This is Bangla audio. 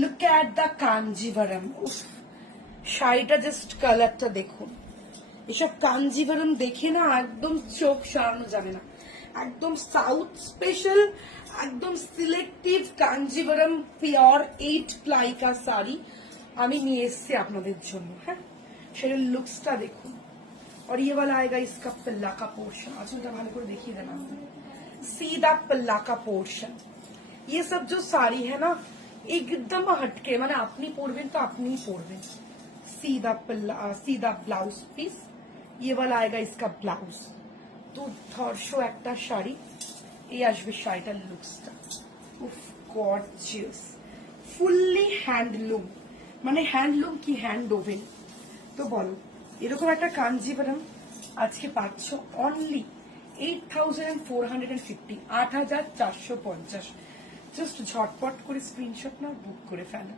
Look at the Kanjivaram. শাড়িটা জাস্ট কালারটা দেখুন। এসব কাঞ্জিভারম দেখে না একদম চোখ সারানো যাবে না। একদম সাউথ স্পেশাল, একদম সিলেক্টিভ কাঞ্জিভারম পিওর 8 প্লাই কা শাড়ি আমি নিয়ে এসেছি আপনাদের জন্য। হ্যাঁ, সেটার লুকসটা দেখুন। और ये वाला आएगा इसका पल्ला का पोर्शन। अच्छा भालो করে দেখিয়ে দেন আপনি। सीधा पल्ला का पोर्शन। ये सब जो साड़ी है ना एकदम हटके, মানে আপনি পরবেন তো আপনিই পরবেন। सीधा पल्ला, सीधा ब्लाउज पीस। ये वाला आएगा इसका ब्लाउज। তো ধর্ষো একটা শাড়ি, এই আসবে শাড়িটার লুকসটা। উফ, গর্জিয়াস, ফুললি হ্যান্ডলুম। মানে হ্যান্ডলুম কি হ্যান্ড ওভেন। তো বলো, এরকম একটা কাঞ্জিভারম আজকে পাচ্ছ অনলি 8450, 8450। জাস্ট ঝটপট করে স্ক্রিনশট নাও, বুক করে ফেলো।